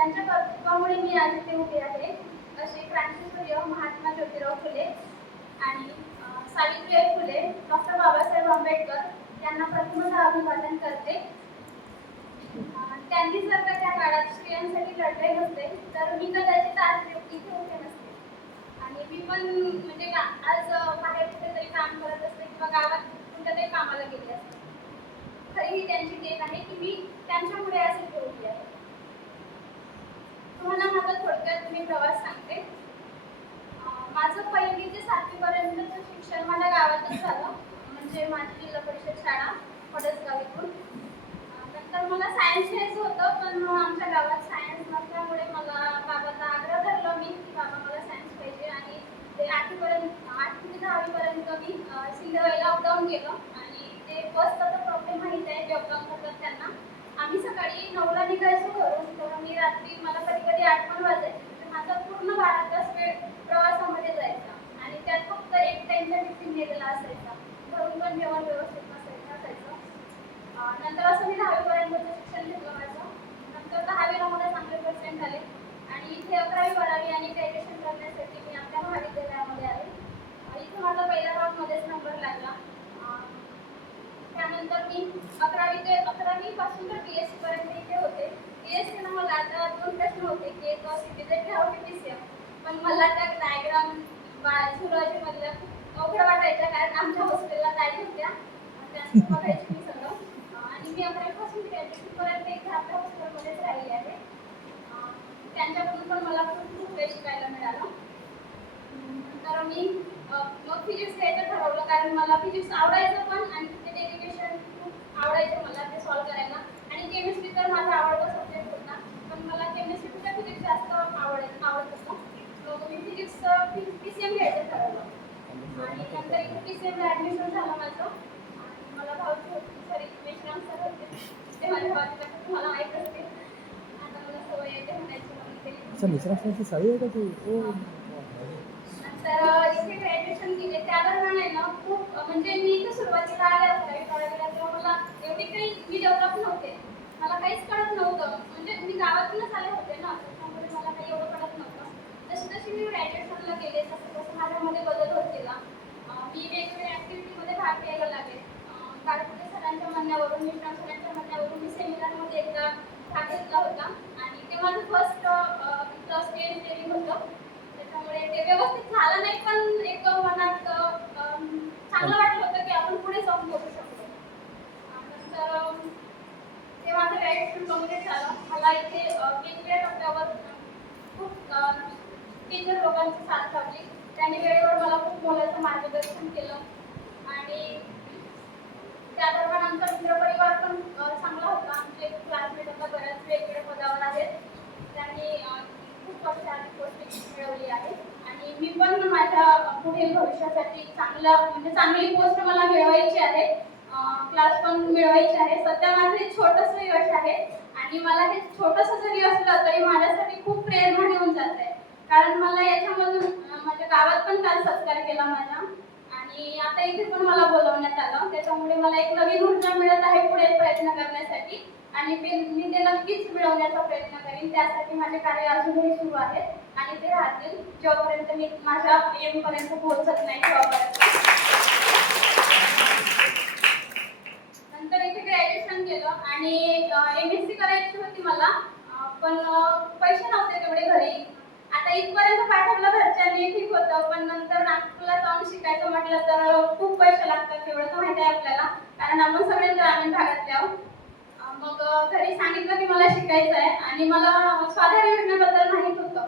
त्यांच्या कर्तृत्वामुळे मी आज इथे उभी आहे. असे क्रांतिसूर्य महात्मा ज्योतिराव फुले आणि सावित्रीबाई फुले, डॉक्टर बाबासाहेब आंबेडकर यांना प्रथमतः अभिवादन करते. त्यांनी जर का त्या काळात स्त्रियांसाठी लढले नसते तर मी कदाचित आज इथे उभे नसते. आणि मी पण म्हणजे आज बाहेर कुठेतरी काम करत असते किंवा गावात कुठेतरी कामाला गेले असते. तरीही त्यांची देण आहे की मी त्यांच्यामुळे आज इथे उभी आहे. तुम्हाला माझा थोडक्यात मी प्रवास सांगते. माझं 1ली ते 7वी पर्यंतचं शिक्षण माझ्या गावातच झालं, म्हणजे माझी जिल्हा परिषद शाळा पडसगाव इथून. नंतर मला सायन्स घ्यायचं होतं, पण आमच्या गावात सायन्स नसल्यामुळे मला बाबाचा आग्रह धरला मी की बाबा मला सायन्स पाहिजे. आणि ते 8वी ते 10वी पर्यंत मी सिंधवाईला अपडाऊन केलं. आणि ते बसचा तर प्रॉब्लेम माहीत आहे, जे अपडाऊन करतात त्यांना. आम्ही सकाळी 9ला निघायचो घरून, तर मी रात्री मला कधी कधी 8 पण वाजायचे. माझा पूर्ण 12 तास वेळ प्रवासामध्ये जायचा. आणि त्यात फक्त एक टाइमचा टिफिन नेलेला असायचा, घरून पण जेवण व्यवस्थित नसायचं. नंतर असं मी 10वी पर्यंतचं शिक्षण घेतलं माझं. नंतर 10वीला मला चांगले पर्सेंट आले आणि इथे 11वी 12वी आणि ग्रॅज्युएशन करण्यासाठी मी आपल्या महाविद्यालयामध्ये आले. इथे माझा पहिल्या राऊंडमध्येच नंबर लागला. त्यानंतर मी 11वी पासून तर BSc पर्यंत इथे होते. BSc ला मला आता 2 प्रश्न होते की एक सिटीझेड घ्यावं की PCM. पण मला त्या डायग्राम झुलॉजी मधल्या खूप अवघड वाटायच्या, कारण आमच्या हॉस्टेलला ताई होत्या, त्यांचं बघायची मी सगळं. आणि मी 11वी पासून ग्रॅज्युएशन पर्यंत इथे आपल्या हॉस्टेलमध्येच राहिली आहे. त्यांच्याकडून पण मला खूप काही शिकायला मिळालं. नंतर मी मग फिजिक्स घ्यायचं ठरवलं, कारण मला फिजिक्स आवडायचं पण, आणि तिथे डेरिव्हेशन खूप आवडायचं मला ते सॉल्व करायला. आणि केमिस्ट्री तर माझा आवडता सब्जेक्ट होता, पण मला केमिस्ट्रीपेक्षा फिजिक्स जास्त आवडत होतं. मग मी फिजिक्स PCM घ्यायचं ठरवलं. आणि नंतर इथे PCMला ॲडमिशन झालं माझं. आणि मला भाऊची होती, सॉरी विश्राम सर होते, ते माझ्या भावाची तुम्हाला माहीत असते. आता मला सवय येते म्हणायची म्हणून मिश्राची साडी आहे का ती? तर इथे ग्रॅज्युएशन केले. त्या दरम्यान आहे ना खूप, म्हणजे मी इथे सुरुवातीला आले 11वी 12वीला, तेव्हा मला एवढी काही मी डेव्हलप नव्हते. मला काहीच कळत नव्हतं, म्हणजे मी गावातूनच आले होते ना, त्याच्यामुळे मला काही एवढं कळत नव्हतं. जशी मी ग्रॅज्युएशनला गेले तसं माझ्यामध्ये बदल होत गेला. मी वेगवेगळ्या ॲक्टिव्हिटीमध्ये भाग घ्यायला लागले. कारकुटे सरांच्या म्हणण्यावरून, विश्राम सरांच्या म्हणण्यावरून मी सेमिनारमध्ये एकदा भाग घेतला होता. आणि ते माझं फर्स्ट स्टेज डेअरिंग होतं. त्यामुळे ते व्यवस्थित झालं नाही, पण एक मनात चांगलं वाटलं होतं की आपण पुढे जाऊन बघू शकतो. नंतर ते माझं ग्रॅज्युएशन कम्प्लीट झालं. मला इथे वेगवेगळ्या टप्प्यावर खूप टीचर लोकांची साथ लाभली. त्यांनी वेळेवर मला खूप मोलाचं मार्गदर्शन केलं. आणि त्या दरम्यान आमचा मित्रपरिवार पण चांगला होता. आमचे क्लासमेट आता बऱ्याच वेगवेगळ्या पदावर आहेत. त्यांनी खूप वर्ष आधी पोस्ट मिळवली आहे. आणि मी पण माझ्या पुढील भविष्यासाठी चांगली पोस्ट मला मिळवायची आहे. क्लास पण मिळवायची आहे. सध्या माझं एक छोटंसं यश आहे, आणि मला हे छोटंसं जरी असलं तरी माझ्यासाठी खूप प्रेरणा घेऊन जात आहे. कारण मला याच्यामधून माझ्या गावात पण काल सत्कार केला माझ्या, आणि आता इथे पण मला बोलवण्यात आलं. त्याच्यामुळे मला एक नवीन ऊर्जा मिळत आहे पुढे प्रयत्न करण्यासाठी. आणि मी ते नक्कीच मिळवण्याचा प्रयत्न करीन. त्यासाठी माझे कार्य अजूनही सुरू आहेत आणि ते राहतील जेव्हापर्यंत मी माझ्या एम पर्यंत पोहोचत नाही तेव्हापर्यंत. नंतर इथे ग्रॅज्युएशन केलं आणि MSc करायची होती मला, पण पैसे नव्हते तेवढे घरी. आता इथपर्यंत पाठवलं घरच्यांनी, ठीक होतं, पण नंतर नागपूरला जाऊन शिकायचं म्हटलं तर खूप पैसे लागतात, तेवढं तर माहिती आहे आपल्याला, कारण आपण सगळे ग्रामीण भागातले आहोत. मग घरी सांगितलं की मला शिकायचं आहे, आणि मला स्वाधार योजनेबद्दल माहीत होतं.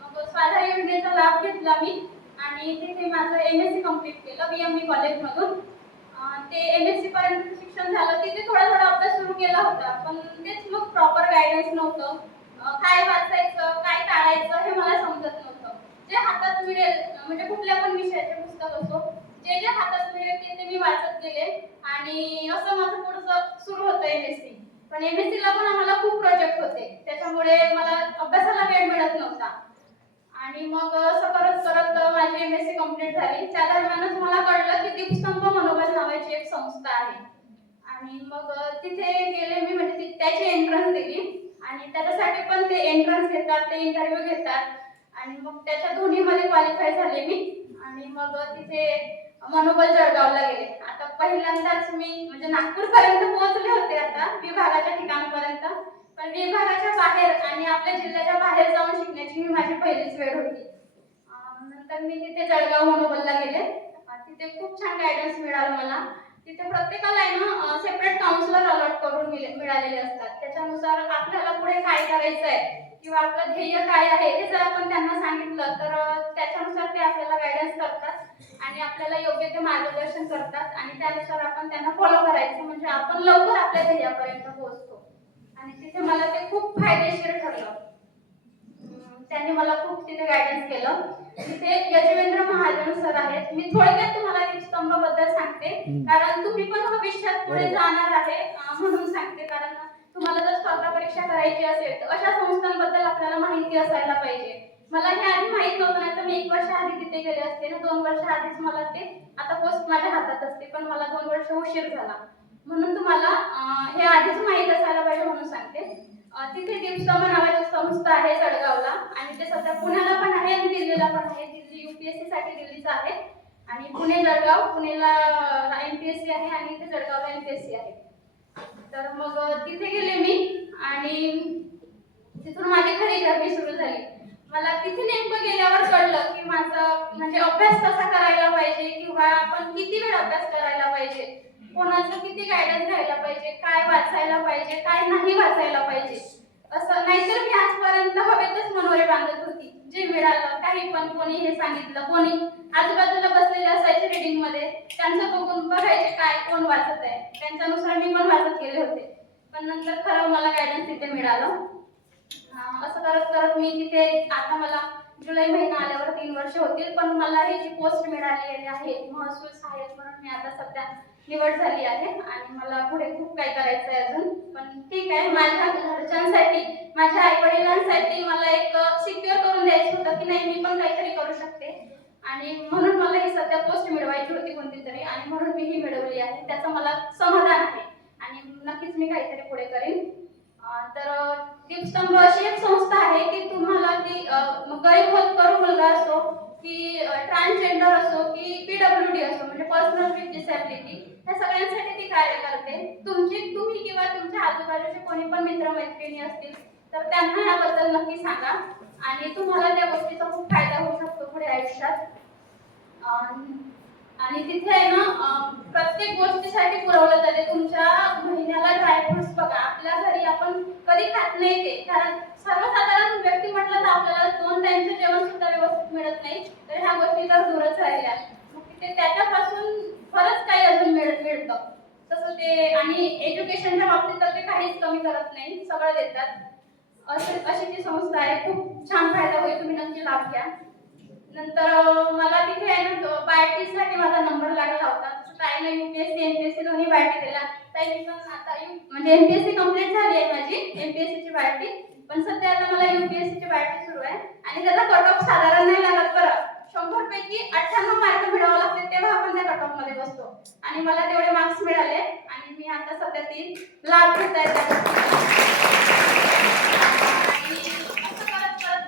मग स्वाधार योजनेचा लाभ घेतला मी, आणि तिथे माझं MSc कंप्लीट केलं VME कॉलेजमधून. ते MSc पर्यंत शिक्षण झालं. तिथे थोडा अभ्यास सुरू केला होता, पण तेच मग प्रॉपर गायडन्स नव्हतं. काय वाचायचं, काय टाळायचं हे मला समजत नव्हतं. जे हातात मिळेल, म्हणजे कुठल्या पण विषयाचे पुस्तक असो, जे हातात मिळेल ते मी वाचत गेले. आणि असं माझं पुढचं सुरू होतं MSc. पण MSc ला पण आम्हाला खूप प्रोजेक्ट होते, त्याच्यामुळे मला अभ्यासाला वेळ मिळत नव्हता. आणि मग असं करत करत माझी MSc कंप्लीट झाली. त्या दरम्यानच मला कळलं की दीपस्तंभ मनोबल नावाची एक संस्था आहे. आणि मग तिथे गेले मी, म्हणजे त्याची एंट्रन्स दिली आणि त्याच्यासाठी पण ते एंट्रन्स घेतात, ते इंटरव्ह्यू घेतात आणि मग त्याच्या दोन्हीमध्ये क्वालिफाय झाले मी आणि मग तिथे मनोबल जळगावला गेले. आता पहिल्यांदाच मी म्हणजे नागपूरपर्यंत पोहोचले होते आता विभागाच्या ठिकाणापर्यंत, पण विभागाच्या बाहेर आणि आपल्या जिल्ह्याच्या बाहेर जाऊन शिकण्याची ही माझी पहिलीच वेळ होती. नंतर मी तिथे जळगाव मनोबलला गेले. तिथे खूप छान गायडन्स मिळालं मला. तिथे प्रत्येकाला आहे ना सेपरेट काउन्सिलर अलॉट करून मिळालेले असतात. त्याच्यानुसार आपल्याला पुढे काय करायचं आहे किंवा आपलं ध्येय काय आहे हे जर आपण त्यांना सांगितलं तर त्याच्यानुसार ते आपल्याला गायडन्स करतात आणि आपल्याला योग्य ते मार्गदर्शन करतात आणि त्यानुसार आपण त्यांना फॉलो करायचं, म्हणजे आपण लवकर आपल्या ध्येयापर्यंत पोहोचतो. आणि तिथे मला ते खूप फायदेशीर ठरलं. त्यांनी मला खूप तिथे गायडन्स केलं. तिथे यजवेंद्र महाजन सर आहेत. मी थोडक्यात तुम्हाला दीपस्तंभ बद्दल सांगते, कारण तुम्ही पण भविष्यात पुढे जाणार आहे म्हणून सांगते. कारण तुम्हाला जर स्पर्धा परीक्षा करायची असेल तर अशा संस्थांबद्दल आपल्याला माहिती असायला पाहिजे. मला हे आधी माहित नव्हतं, नाही तर मी 1 वर्ष आधी तिथे गेले असते ना. 2 वर्ष आधीच मला ते आता पोस्ट माझ्या हातात असते, पण मला 2 वर्ष उशीर झाला. म्हणून तुम्हाला हे आधीच माहित असायला पाहिजे म्हणून सांगते. तिथे दीपस्तंभ नावाची संस्था आहे जळगावला आणि ते सध्या पुण्याला पण आहे आणि दिल्लीला पण आहे. दिल्ली UPSC साठी दिल्लीचं आहे आणि पुणे जळगाव, पुण्याला MPSC आहे आणि इथे जळगावला MPSC आहे. तर मग तिथे गेले मी आणि तिथून माझी खरी जर्नी सुरू झाली. मला तिथे नेमकं गेल्यावर कळलं की माझं म्हणजे अभ्यास कसा करायला पाहिजे किंवा आपण किती वेळ अभ्यास करायला पाहिजे, कोणाचं किती गायडन्स घ्यायला पाहिजे, काय वाचायला पाहिजे, काय नाही वाचायला पाहिजे. असं नाहीतर मी आजपर्यंत हवेतच मनोरे बांधत होती. जे मिळालं काही पण, कोणी हे सांगितलं, कोणी आजूबाजूला बसलेले असायचे रीडिंग मध्ये, त्यांचं बघून बघायचे काय कोण वाचत आहे, त्यांच्यानुसार मी पण वाचत गेले होते. पण नंतर खरं मला गायडन्स तिथे मिळालं. असं करत करत मी तिथे आता मला जुलै महिना आल्यावर 3 वर्ष होतील, पण मला ही जी पोस्ट मिळालेली आहे महसूल सहाय्यक म्हणून, मी आता सध्या निवड झाली आहे आणि मला पुढे खूप काही करायचं आहे अजून. पण ठीक आहे, माझ्या घरच्यांसाठी, माझ्या आई वडिलांसाठी मला एक सिक्युअर करून द्यायचं होतं की नाही मी पण काहीतरी करू शकते आणि म्हणून मला ही सध्या पोस्ट मिळवायची होती कोणती तरी आणि म्हणून मी ही मिळवली आहे. त्याचं मला समाधान आहे आणि नक्कीच मी काहीतरी पुढे करेन. तर दीपस्तंभ अशी एक संस्था आहे की तुम्हाला ती गरीब होतकरू मुलगा असो की ट्रान्सजेंडर असो की PWD असो म्हणजे पर्सनल विथ डिसॅबिलिटी, ह्या सगळ्यांसाठी ती कार्य करते. तुम्ही किंवा तुमच्या आजूबाजूचे कोणी पण मित्रमैत्रिणी असतील तर त्यांना याबद्दल नक्की सांगा आणि तुम्हाला त्या गोष्टीचा खूप फायदा होऊ शकतो पुढे आयुष्यात. आणि तिथे आहे ना प्रत्येक गोष्टीसाठी पुरवलं जाते. तुमच्या महिन्याला ड्रायफ्रुट्स बघा, आपल्या घरी आपण कधी खात नाही ते, कारण सर्वसाधारण व्यक्ती म्हटलं तर आपल्याला 2 टाइमचं जेवण सुद्धा व्यवस्थित मिळत नाही, तर ह्या गोष्टी तर दूरच राहिल्या. मग तिथे त्याच्यापासून बरंच काही अजून मिळतं तसं ते. आणि एज्युकेशनच्या बाबतीत तर ते काहीच कमी करत नाही, सगळं देतात. अशी ती संस्था आहे. खूप छान फायदा होईल, तुम्ही नक्की लाभ घ्या. नंतर मला तिथे आहे ना बायोटी साठी माझा नंबर लागला होता. ताईने UPSC MPSC दोन्ही बायोटी दिला. ताई मी पण आता म्हणजे MPSC कंप्लीट झाली आहे माझी, MPSC ची बायोटी, पण सध्या आता मला UPSC ची बायोटी सुरू आहे आणि त्याचा कट ऑफ साधारण नाही लागत बरं. 100 पैकी 98 मार्क मिळवावे लागते तेव्हा आपण त्या कट ऑफ मध्ये बसतो आणि मला तेवढे मार्क्स मिळाले आणि मी आता सध्या ती लाभ घेत आहे.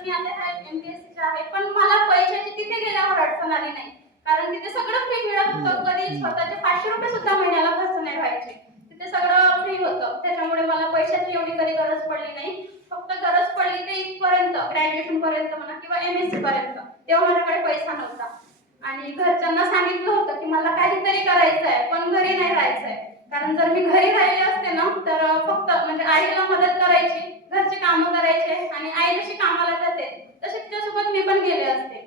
मी आता MPSC आहे, पण मला पैशाची तिथे गेल्यावर अडचण आली नाही, कारण तिथे सगळं फ्री मिळत होतं. कधी स्वतःचे 500 रुपये सुद्धा महिन्याला खर्च नाही व्हायचे, तिथे सगळं फ्री होतं. त्याच्यामुळे मला पैशाची एवढी कधी गरज पडली नाही. फक्त गरज पडली ते इथपर्यंत, ग्रॅज्युएशन पर्यंत म्हणा किंवा MSc पर्यंत, तेव्हा माझ्याकडे पैसा नव्हता आणि घरच्यांना सांगितलं होतं की मला काहीतरी करायचं आहे पण घरी नाही राहायचं आहे. कारण जर मी घरी राहिले असते ना तर फक्त म्हणजे आईला मदत करायची, घरचे कामं करायचे आणि आई जशी कामाला जाते तसे तिच्यासोबत मी पण गेले असते.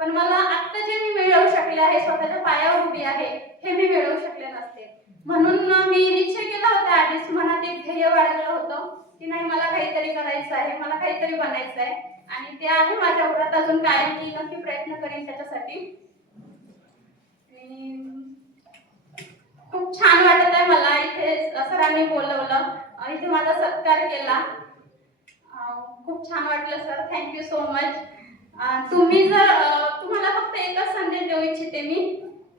पण मला आता जे मी मिळवू शकले आहे, स्वतःच्या पायावर उभी आहे, हे मी मिळवू शकले नसते. म्हणून मी निश्चय केला होता आधीच, मनात एक ध्येय बाळगलं होतं की नाही मला काहीतरी करायचं आहे, मला काहीतरी बनायचं आहे आणि ते आहे माझ्या उरात अजून कायम. मी नक्की प्रयत्न करेन त्याच्यासाठी. खूप छान वाटत आहे मला इथे सरांनी बोलवलं, इथे माझा सत्कार केला. खूप छान वाटलं सर, थँक्यू सो मच. तुम्हाला फक्त एकच संदेश देऊ इच्छिते मी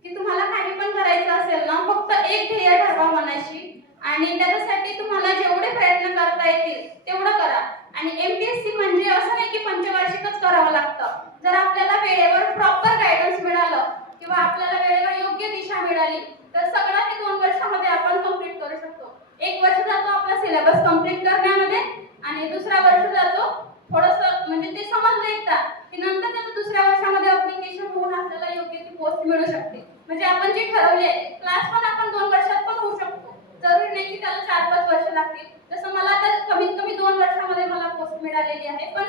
की तुम्हाला काही पण करायचं असेल ना, फक्त एक ध्येय ठरवा मनाशी आणि त्याच्यासाठी तुम्हाला जेवढे प्रयत्न करता येतील तेवढं करा. आणि MPSC म्हणजे असं नाही की पंचवार्षिकच करावं लागतं. जर आपल्याला वेळेवर प्रॉपर गायडन्स मिळालं किंवा आपल्याला वेळेवर योग्य दिशा मिळाली तर सगळं हे 2 वर्षामध्ये आपण कंप्लीट करू शकतो. 1 वर्ष जातो आपला सिलेबस कंप्लीट करण्यामध्ये आणि दुसरा वर्ष जातो थोडंसं म्हणजे ते समजलं एकदा की नंतर त्याचं दुसऱ्या वर्षामध्ये अप्लिकेशन होऊन आपल्याला योग्य ती पोस्ट मिळू शकते. म्हणजे आपण जे ठरवले क्लास पण आपण 2 वर्षात पण होऊ शकतो. जरुरी नाही की त्याला 4-5 वर्ष लागतील. जसं मला तर कमीत कमी 2 वर्षामध्ये मला पोस्ट मिळालेली आहे. पण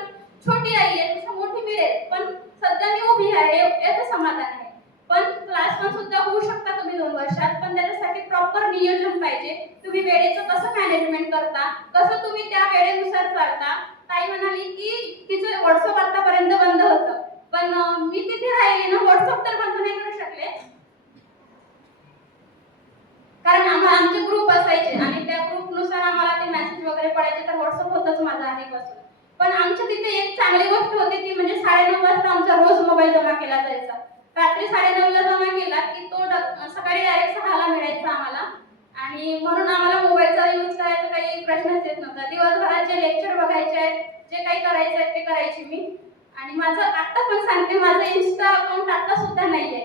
छोटी आई आहे, तसं मोठी मिळेल. पण सध्या मी उभी आहे याचं समाधान आहे. पण क्लास पण सुद्धा होऊ शकता तुम्ही 2 वर्षात. पण त्याच्यासाठी प्रॉपर नियोजन पाहिजे. तुम्ही वेळेचं कसं मॅनेजमेंट करता, कसं तुम्ही त्या वेळेनुसार चालता. ताई म्हणाली की तिचं व्हॉट्सअप आतापर्यंत बंद होतं. पण मी तिथे राहिली ना व्हॉट्सअप तर बंद नाही करू शकले. कारण आमचे ग्रुप असायचे आणि त्या ग्रुपनुसार आम्हाला ते मेसेज वगैरे पडायचे तर व्हॉट्सअप होतच माझा आधीपासून. पण आमच्या तिथे एक चांगली गोष्ट होती ती म्हणजे 9:30 वाजता आमचा रोज मोबाईल जमा केला जायचा. रात्री 9:30 ला जमा केला की तो सकाळी डायरेक्ट 6 ला मिळायचा आम्हाला आणि म्हणून आम्हाला मोबाईलचा यूज करायचा काही प्रश्नच येत नव्हता. दिवसभरात जे लेक्चर बघायचे आहेत, जे काही करायचं आहे ते करायची मी. आणि माझं आता पण सांगते माझं इन्स्टा अकाउंट आता सुद्धा नाहीये.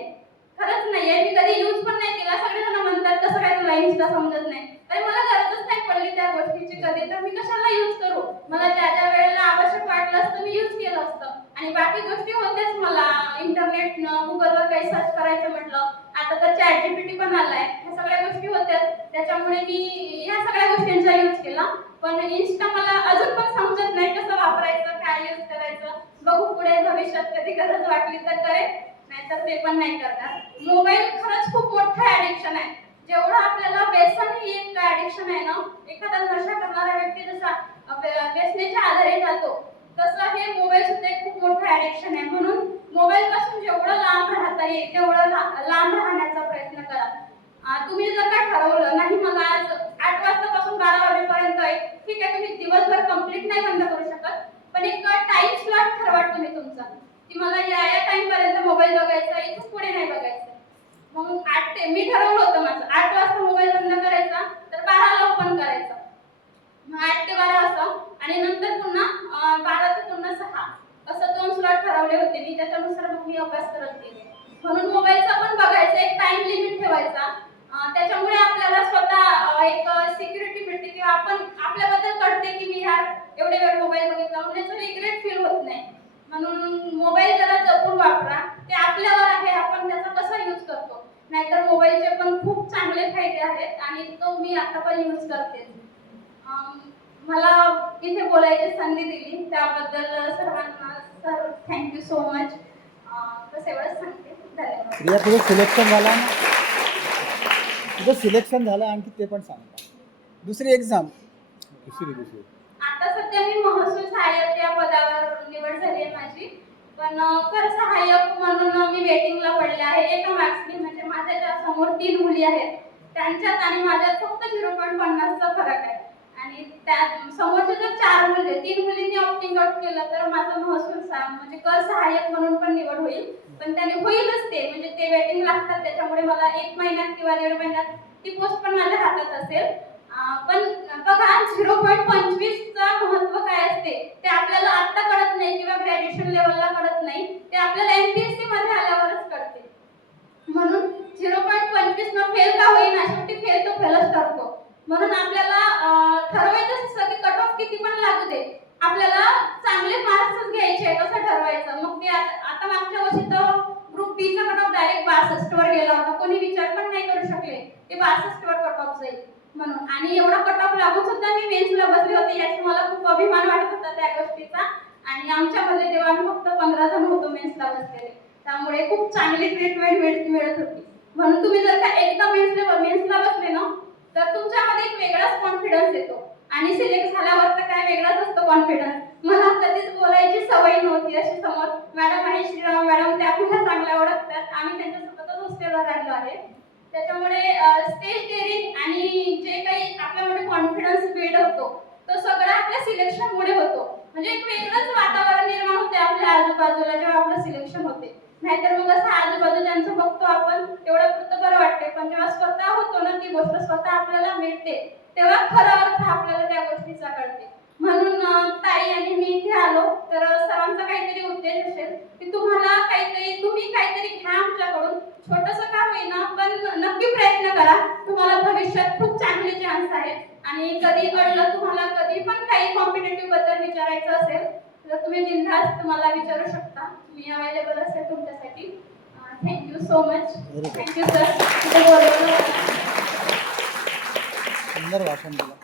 खरंच नाहीये. मी कधी यूज पण नाही केला. सगळेजण म्हणतात कसं काय तुला इन्स्टा समजत नाही. तर मला गरजच नाही पडली त्या गोष्टीची कधी तर मी कशाला यूज करू. मला ज्या वेळेला आवश्यक वाटलं असतं मी यूज केलं असतं. आणि बाकी गोष्टी होत्याच मला इंटरनेट गुगलवर काही सर्च करायचं म्हटलं. आता तर ChatGPT पण आलाय. ह्या सगळ्या गोष्टी होत्याच. त्याच्यामुळे मी ह्या सगळ्या गोष्टींचा यूज केला. पण इन्स्टा मला अजून पण समजत नाही कसं वापरायचं, काय यूज करायचं. बघू पुढे भविष्यात कधी गरज वाटली तर करेन. नाहीतर ते पण नाही करणार. मोबाईल खरंच खूप मोठं ऍडिक्शन आहे. जेवढं आपल्याला व्यसन ही एक ऍडिक्शन आहे ना, एखादा नशा करणारा व्यक्ती जसा व्यसनेच्या आधारे जातो तसं हे मोबाईल सुद्धा एक खूप मोठं ऍडिक्शन आहे. म्हणून मोबाईल पासून जेवढं लांब राहता येईल तेवढं लांब राहण्याचा प्रयत्न करा. तुम्ही जर का ठरवलं नाही मला आज 8 वाजतापासून 12 वाजेपर्यंत आहे, ठीक आहे तुम्ही दिवसभर कंप्लीट नाही बंद करू शकत. पण एक टाइम स्लॉट ठरवा तुम्ही तुमचा की मला या टाइम पर्यंत मोबाईल बघायचा, इथून पुढे नाही बघायचं. मग 8 ते मी ठरवलं होतं माझं 8 वाजता मोबाईल बंद करायचा तर 12 ला ओपन करायचा. मग 8 ते 12 वाजता आणि नंतर पुन्हा 12 ते पुन्हा 6 असं 2 स्लॉट ठरवले होते मी. त्याच्यानुसार मग मी अभ्यास करत गेले. म्हणून मोबाईलचा पण बघायचा एक टाइम लिमिट ठेवायचा. त्याच्यामुळे आपल्याला स्वतः एक सिक्युरिटी मिळते किंवा आपण आपल्याबद्दल कळते की मी ह्या एवढे वेळ मोबाईल बघितला म्हणजे याचं रिग्रेट फील होत नाही. म्हणून मोबाईल जरा जपून वापरा. ते आपल्यावर आहे आपण त्याचा कसा यूज करतो. नाहीतर मोबाईलचे पण खूप चांगले फायदे आहेत आणि तो मी आता पण यूज करते. मला इथे बोलायची संधी दिली त्याबद्दल सर्वांना सर थँक्यू सो मच. बस एवढंच सांगते. धन्यवाद. प्रिया तुझं सिलेक्शन झाला ना, तुझं सिलेक्शन झालं आणखी ते पण सांगा. दुसरी एक्झाम दुसरी आता सध्या मी महसूल सहाय्यक या पदावर निवड झाली आहे माझी. पण कर सहाय्यक म्हणून मी वेटिंगला पडले आहे. एका मार्क्सनी म्हणजे माझ्या ज्या समोर 3 मुली आहेत त्यांच्यात आणि माझ्यात फक्त 0.50 चा फरक आहे. आणि त्या समोरच्या जर 4 मुली 3 मुलींनी ऑप्टिंग आउट केलं तर माझं महसूल म्हणजे कर सहाय्यक म्हणून पण निवड होईल. पण त्याने होईलच ते म्हणजे ते वेटिंग लागतात. त्याच्यामुळे मला 1 महिन्यात किंवा 1.5 महिन्यात ती पोस्ट पण माझ्या हातात असेल. पण बघा 0.25 चा महत्व काय असते ते आपल्याला आता कळत नाही किंवा ग्रॅज्युएशन लेवलला कळत नाही. ते आपल्याला MPSC मध्ये आल्यावरच कळते. म्हणून 0.25 न फेल का होईना शेवटी फेल तो फेलच ठरतो. म्हणून आपल्याला ठरवायचं असतं की कट ऑफ किती पण लागू दे आपल्याला चांगले मार्क्सच घ्यायचे कसं ठरवायचं. मग ते आता मागच्या वर्षी तर ग्रुप बी चा कट ऑफ डायरेक्ट 62 वर गेला होता. कोणी विचार पण नाही करू शकले ते 62 वर कट ऑफ जाईल म्हणून. आणि एवढा कट ऑफ लागून सुद्धा मी मेन्सला बसले होते याची मला खूप अभिमान वाटत होता त्या गोष्टीचा. आणि आमच्यामध्ये तेव्हा आम्ही फक्त 15 जण होतो मेन्सला बसलेले. त्यामुळे खूप चांगली ट्रीटमेंट मिळत होती. म्हणून तुम्ही जर का एकदा मेन्सला बसले ना तर तुमच्यामध्ये एक वेगळाच कॉन्फिडन्स येतो. आणि सिलेक्ट झाल्यावर तर काय वेगळाच असतो कॉन्फिडन्स. मला कधीच बोलायची सवय नव्हती अशी समोर. मॅडम आणि श्रीराम मॅडम त्या पुन्हा चांगल्या ओळखतात. आम्ही त्यांच्यासोबतच हॉस्टेलला राहिलो आहे. त्याच्यामुळे स्टेज डेअरिंग आणि जे काही आपल्यामध्ये कॉन्फिडन्स बिल्ड होतो तो सगळा आपल्या सिलेक्शनमुळे होतो. म्हणजे एक वेगळंच वातावरण निर्माण होते आपल्या आजूबाजूला जेव्हा आपलं सिलेक्शन होते. नाहीतर मग असं आजूबाजूच्यांचं बघतो आपण तेवढं पुरतं बरं वाटते. पण जेव्हा स्वतः होतो ना ती गोष्ट स्वतः आपल्याला मिळते तेव्हा खरा अर्थ आपल्याला त्या गोष्टीचा कळते. म्हणून ताई आणि मी इथे आलो. तर सरांचा काहीतरी उद्देश असेल की तुम्ही काहीतरी घ्या आमच्याकडून, छोटंसं का होईना पण नक्की प्रयत्न करा. तुम्हाला भविष्यात खूप चांगले चान्स आहेत आणि कधी अडलं तुम्हाला कधी पण काही कॉम्पिटेटिव्ह बद्दल विचारायचं असेल तर तुम्ही बिनधास्त तुम्हाला विचारू शकता. मी अवेलेबल असेल तुमच्यासाठी. Thank you so much. Thank you sir. सुंदर भाषण दिलं.